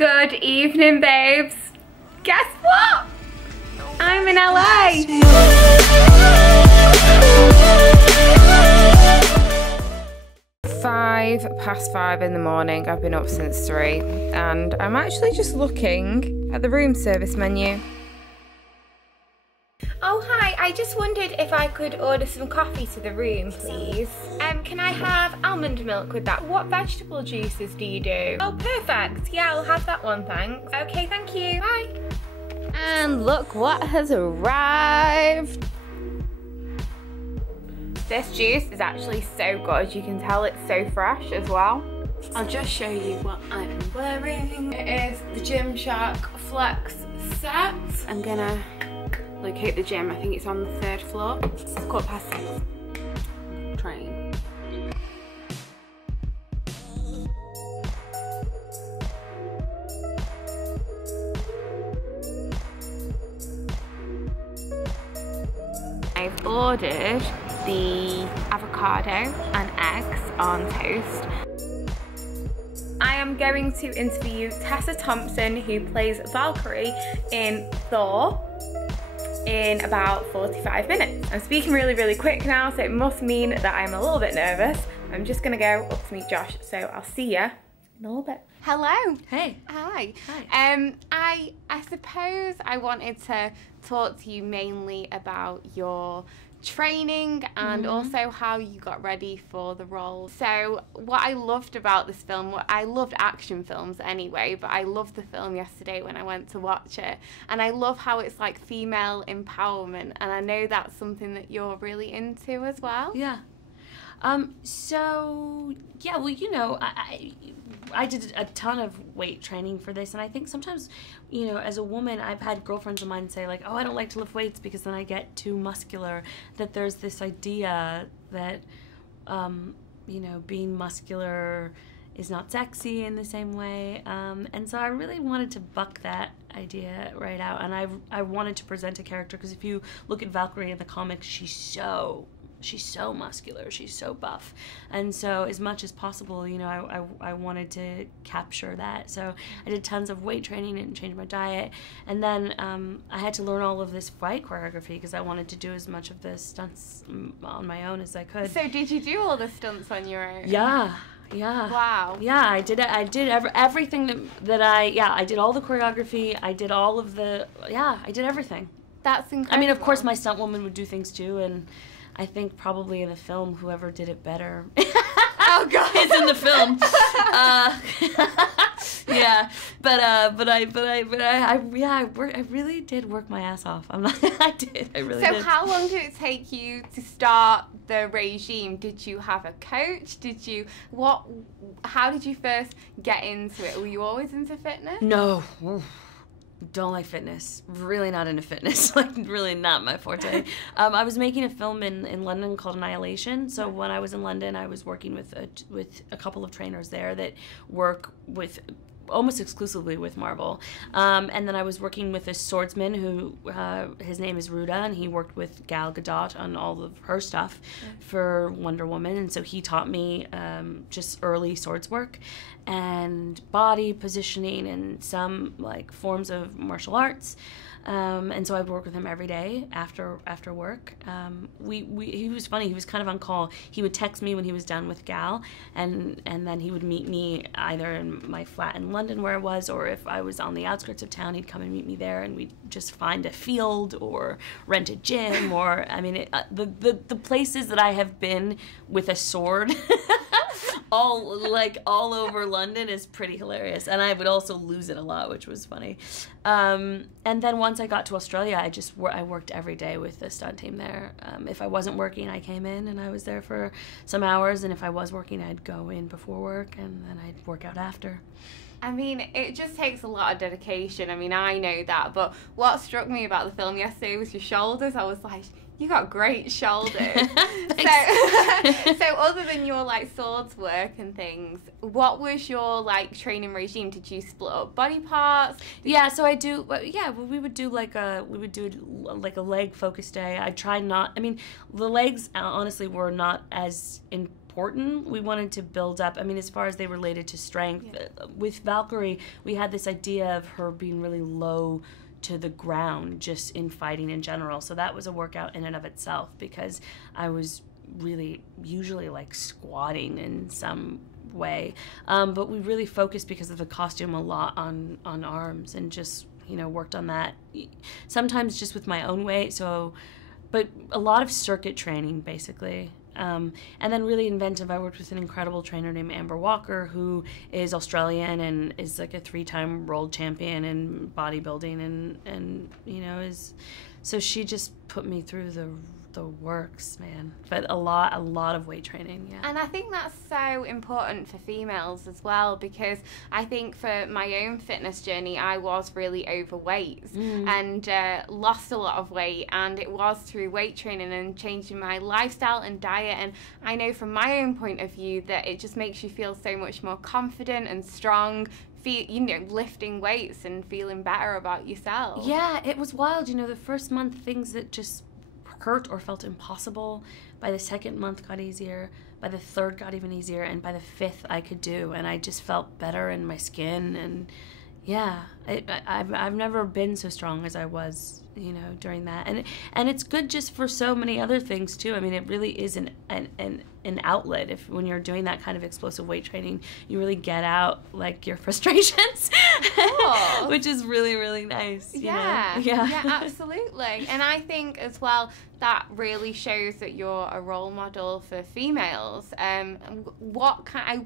Good evening, babes. Guess what? I'm in LA. 5:05 in the morning. I've been up since 3 and I'm actually just looking at the room service menu. Oh hi, I just wondered if I could order some coffee to the room, please. Can I have almond milk with that? What vegetable juices do you do? Oh, perfect. Yeah, I'll have that one, thanks. Okay, thank you. Bye. And look what has arrived. This juice is actually so good. You can tell it's so fresh as well. I'll just show you what I'm wearing. It is the Gymshark Flex set. I'm gonna locate the gym. I think it's on the 3rd floor. It's 6:15. Train. I've ordered the avocado and eggs on toast. I am going to interview Tessa Thompson, who plays Valkyrie in Thor, in about 45 minutes. I'm speaking really quick now, so it must mean that I'm a little bit nervous. I'm just gonna go up to meet Josh, so I'll see ya in a little bit. Hello. Hey. Hi. Hi. I suppose I wanted to talk to you mainly about your training and also how you got ready for the role. So what I loved about this film, I loved action films anyway, but I loved the film yesterday when I went to watch it, and I love how it's like female empowerment, and I know that's something that you're really into as well. Yeah. So yeah, well, you know, I did a ton of weight training for this, and I think sometimes, you know, as a woman, I've had girlfriends of mine say like, oh, I don't like to lift weights because then I get too muscular, that there's this idea that, you know, being muscular is not sexy in the same way, and so I really wanted to buck that idea right out, and I wanted to present a character, because if you look at Valkyrie in the comics, she's so muscular, she's so buff, and so as much as possible, you know, I wanted to capture that. So I did tons of weight training and changed my diet, and then I had to learn all of this fight choreography because I wanted to do as much of the stunts on my own as I could. So did you do all the stunts on your own? Yeah. Wow. Yeah, I did everything I did all the choreography, I did all of the, I did everything. That's incredible. I mean, of course my stunt woman would do things too, and I think probably in the film, whoever did it better oh god, is in the film. Yeah, I really did work my ass off. I really did. So how long did it take you to start the regime? Did you have a coach? How did you first get into it? Were you always into fitness? No. Don't like fitness. Really not into fitness. Like, really not my forte. I was making a film in London called Annihilation. So when I was in London, I was working with a couple of trainers there that work with almost exclusively with Marvel. And then I was working with a swordsman who, his name is Ruda, and he worked with Gal Gadot on all of her stuff for Wonder Woman. And so he taught me just early swords work and body positioning and some like forms of martial arts. And so I would work with him every day after work. He was funny. He was kind of on call. He would text me when he was done with Gal, and then he would meet me either in my flat in London where I was, or if I was on the outskirts of town, he'd come and meet me there, and we'd just find a field or rent a gym, or I mean, the places that I have been with a sword. all over London is pretty hilarious, and I would also lose it a lot, which was funny. And then once I got to Australia, I worked every day with the stunt team there. If I wasn't working, I came in and I was there for some hours, and if I was working, I'd go in before work and then I'd work out after. I mean, it just takes a lot of dedication. I mean, I know that, but what struck me about the film yesterday was your shoulders. I was like, you got great shoulders. So other than your like swords work and things, what was your like training regime? Did you split up body parts? So I do. We would do like a leg focus day. I try not. I mean, the legs honestly were not as important important. We wanted to build up, I mean, as far as they related to strength, with Valkyrie, we had this idea of her being really low to the ground just in fighting in general. So that was a workout in and of itself, because I was really usually like squatting in some way. But we really focused, because of the costume, a lot on arms, and just, you know, worked on that. Sometimes just with my own weight, but a lot of circuit training, basically. And then really inventive, I worked with an incredible trainer named Amber Walker, who is Australian and is like a 3-time world champion in bodybuilding, and you know, so she just put me through the works, man. But a lot of weight training, yeah. And I think that's so important for females as well, because I think for my own fitness journey, I was really overweight and lost a lot of weight, and it was through weight training and changing my lifestyle and diet. And I know from my own point of view that it just makes you feel so much more confident and strong, you know, lifting weights and feeling better about yourself. Yeah, it was wild. You know, the first month, things that just hurt or felt impossible, by the second month got easier, by the third got even easier, and by the fifth I could do, and I just felt better in my skin. And yeah, I've never been so strong as I was, you know, during that. And it's good just for so many other things too. I mean, it really is an outlet. If when you're doing that kind of explosive weight training, you really get out like your frustrations, Cool. which is really, really nice. Yeah, yeah, absolutely. And I think as well that really shows that you're a role model for females. I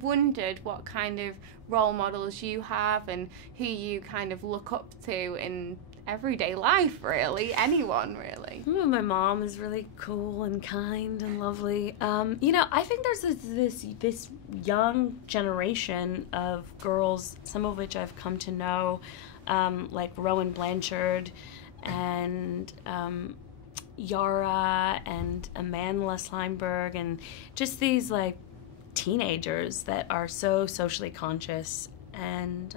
wondered what kind of role models you have and who you kind of look up to in everyday life, really. Anyone, really. My mom is really cool and kind and lovely. You know, I think there's this young generation of girls, some of which I've come to know, like Rowan Blanchard and Yara and Amanda Sleinberg, and just these like teenagers that are so socially conscious and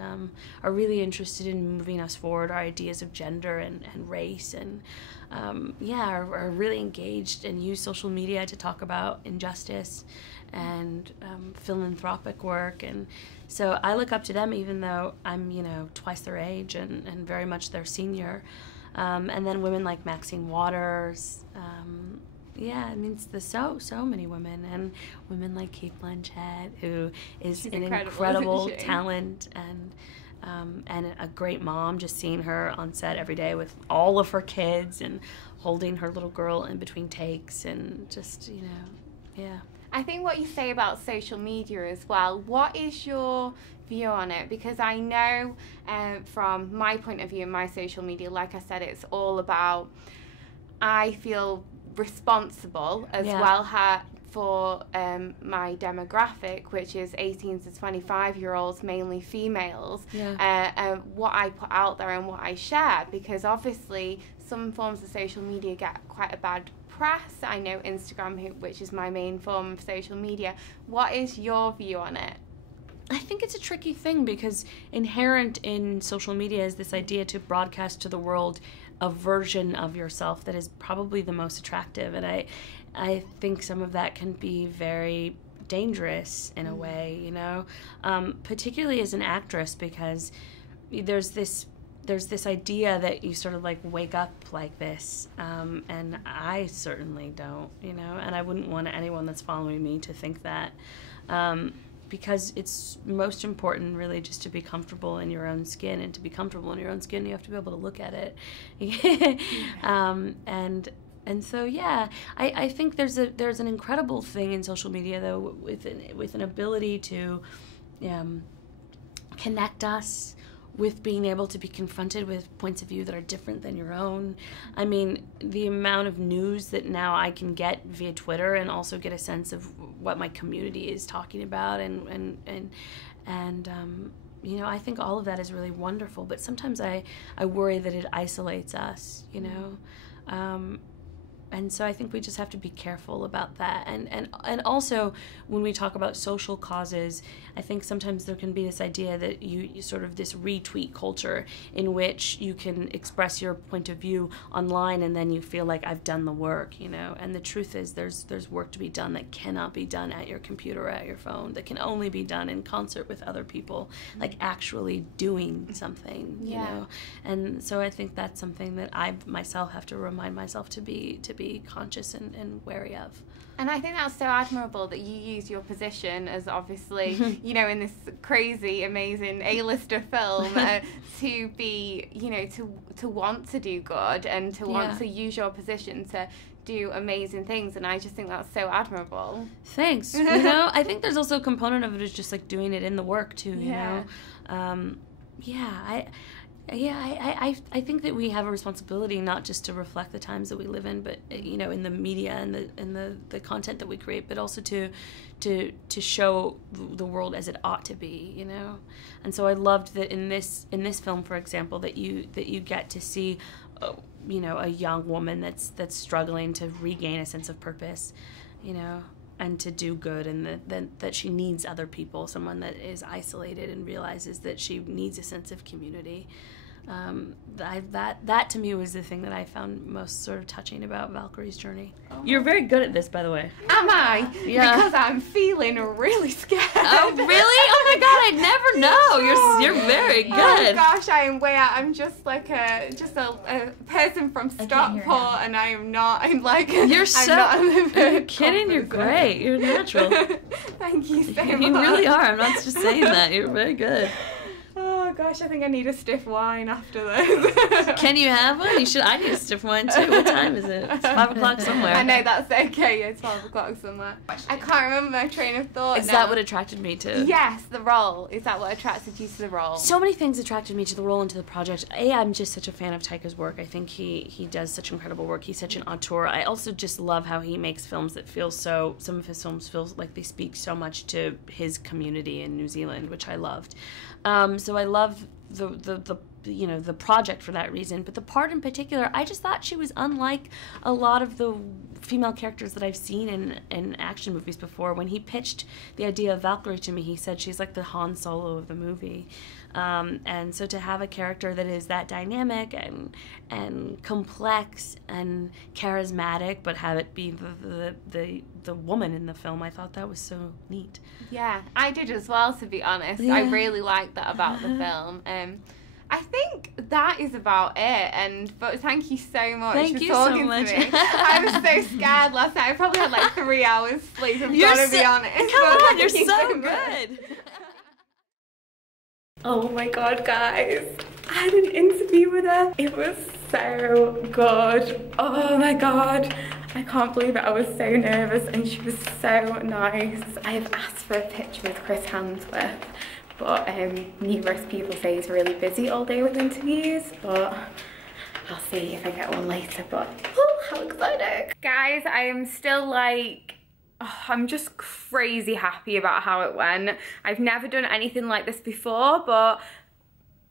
are really interested in moving us forward, our ideas of gender and race, and are really engaged and use social media to talk about injustice and philanthropic work. And so I look up to them, even though I'm, you know, twice their age and very much their senior. And then women like Maxine Waters. I mean, there's so many women, and women like Kate Blanchett, who is an incredible talent and a great mom. Just seeing her on set every day with all of her kids and holding her little girl in between takes, and just, you know, yeah. I think what you say about social media as well, what is your view on it? Because I know from my point of view in my social media, like I said, it's all about, I feel responsible as well for my demographic, which is 18 to 25-year-olds, mainly females, what I put out there and what I share, because obviously some forms of social media get quite a bad press. I know Instagram, which is my main form of social media. What is your view on it? I think it's a tricky thing, because inherent in social media is this idea to broadcast to the world a version of yourself that is probably the most attractive, and I think some of that can be very dangerous in a way, you know, particularly as an actress, because there's this idea that you sort of like wake up like this, and I certainly don't, you know, and I wouldn't want anyone that's following me to think that, because it's most important really just to be comfortable in your own skin, and to be comfortable in your own skin you have to be able to look at it. And so I think there's an incredible thing in social media though, with an ability to connect us, with being able to be confronted with points of view that are different than your own. I mean, the amount of news that now I can get via Twitter, and also get a sense of what my community is talking about, and you know, I think all of that is really wonderful. But sometimes I worry that it isolates us, you know. And so I think we just have to be careful about that. And also, when we talk about social causes, I think sometimes there can be this idea that you sort of this retweet culture in which you can express your point of view online and then you feel like I've done the work, you know. And the truth is there's work to be done that cannot be done at your computer or at your phone, that can only be done in concert with other people, like actually doing something, you know. And so I think that's something that I myself have to remind myself to be conscious and wary of. And I think that's so admirable that you use your position as obviously, you know, in this crazy, amazing A-lister film to be, you know, to want to do good and to want to use your position to do amazing things. And I just think that's so admirable. Thanks. You know, I think there's also a component of it is just like doing it in the work too, you know. I think that we have a responsibility not just to reflect the times that we live in, but you know, in the media and the content that we create, but also to show the world as it ought to be, you know. And so I loved that in this film, for example, that you get to see, you know, a young woman that's struggling to regain a sense of purpose, you know, and to do good, and that she needs other people, someone that is isolated and realizes that she needs a sense of community. That to me was the thing that I found most sort of touching about Valkyrie's journey. You're very good at this, by the way. Am I? Yeah. Because I'm feeling really scared. Oh, really? Oh my God, I'd never know. You're very good. Oh gosh, I am way out. I'm just like a person from Stockport, and I am not. I'm like. You're so. Are you kidding? Confident. You're great. You're natural. Thank you so much. You really are. I'm not just saying that. You're very good. Oh gosh, I think I need a stiff wine after this. Can you have one? You should. I need a stiff wine too. What time is it? It's 5 o'clock somewhere. I know, that's okay. It's 12 o'clock somewhere. I can't remember my train of thought. Is that what attracted me to? Yes, the role. Is that what attracted you to the role? So many things attracted me to the role and to the project. I'm just such a fan of Taika's work. I think he does such incredible work. He's such an auteur. I also just love how he makes films that feel so. Some of his films feel like they speak so much to his community in New Zealand, which I loved. So I love the project for that reason, but the part in particular, I just thought she was unlike a lot of the female characters that I've seen in action movies before. When he pitched the idea of Valkyrie to me, he said she's like the Han Solo of the movie. And so to have a character that is that dynamic and complex and charismatic, but have it be the woman in the film, I thought that was so neat. Yeah, I did as well, to be honest. Yeah. I really liked that about the film. I think that is about it. But thank you so much for talking to me. I was so scared last night. I probably had like 3 hours sleep. I'm gonna be honest. Come on, you're so good. Oh my God, guys. I had an interview with her. It was so good. Oh my God. I can't believe it. I was so nervous and she was so nice. I have asked for a picture with Chris Hemsworth, but numerous people say he's really busy all day with interviews, but I'll see if I get one later. But oh, how exciting. Guys, I am still like, I'm just crazy happy about how it went. I've never done anything like this before, but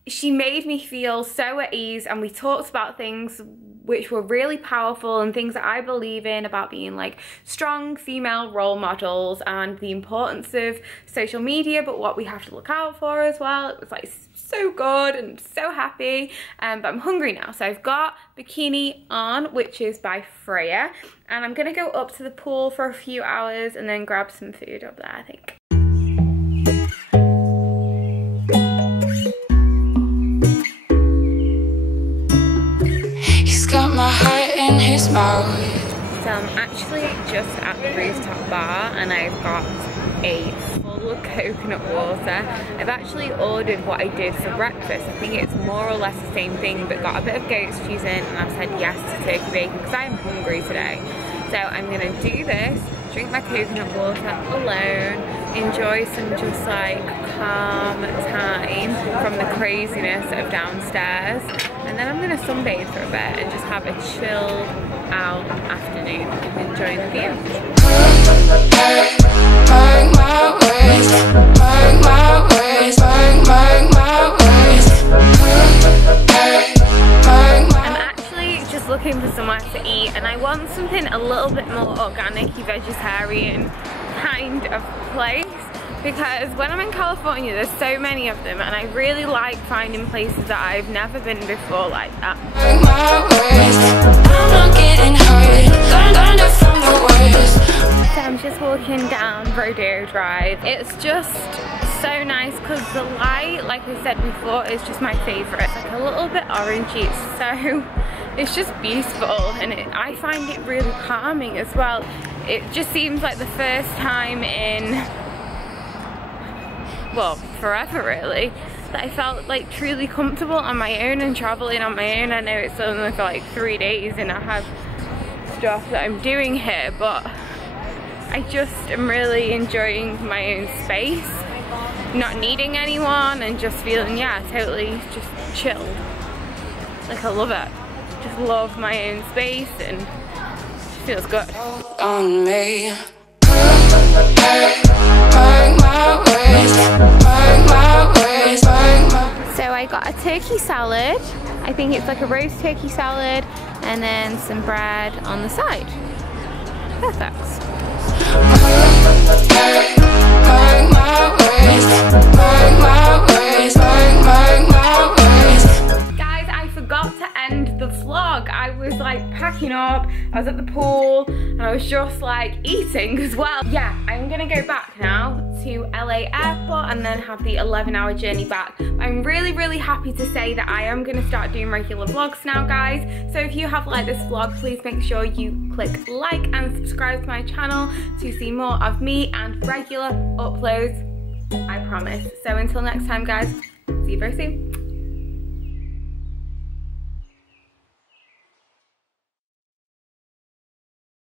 she made me feel so at ease, and we talked about things which were really powerful and things that I believe in about being like strong female role models and the importance of social media, but what we have to look out for as well. It was like so good and so happy, but I'm hungry now. So I've got Bikini on, which is by Freya, and I'm gonna go up to the pool for a few hours and then grab some food up there, I think. Got my heart in his mouth. So I'm actually just at the rooftop bar and I've got a full coconut water. I've actually ordered what I did for breakfast. I think it's more or less the same thing, but got a bit of goat's cheese in, and I've said yes to turkey bacon because I'm hungry today. So I'm gonna do this, drink my coconut water alone, enjoy some just like calm time from the craziness of downstairs, and then I'm gonna sunbathe for a bit and just have a chilled out afternoon and enjoy the view. I'm actually just looking for some somewhere to eat and I want something a little bit more organic, vegetarian kind of place, because when I'm in California there's so many of them and I really like finding places that I've never been before like that. So I'm just walking down Rodeo Drive. It's just so nice because the light, like I said before, is just my favourite. It's like a little bit orangey, so it's just beautiful, and I find it really calming as well. It just seems like the first time in, well, forever really, that I felt like truly comfortable on my own and travelling on my own. I know it's only for like 3 days and I have stuff that I'm doing here, but I just am really enjoying my own space, not needing anyone, and just feeling, yeah, totally just chilled. Like I love it. Just love my own space and it just feels good. On me. So I got a turkey salad. I think it's like a roast turkey salad and then some bread on the side. Perfect. Guys, I forgot to end the vlog. I was like packing up, I was at the pool, and I was just like eating as well. Yeah, I'm gonna go back now to LA airport and then have the 11-hour journey back. I'm really happy to say that I am gonna start doing regular vlogs now, guys. So if you have liked this vlog, please make sure you click like and subscribe to my channel to see more of me and regular uploads, I promise. So until next time, guys, see you very soon.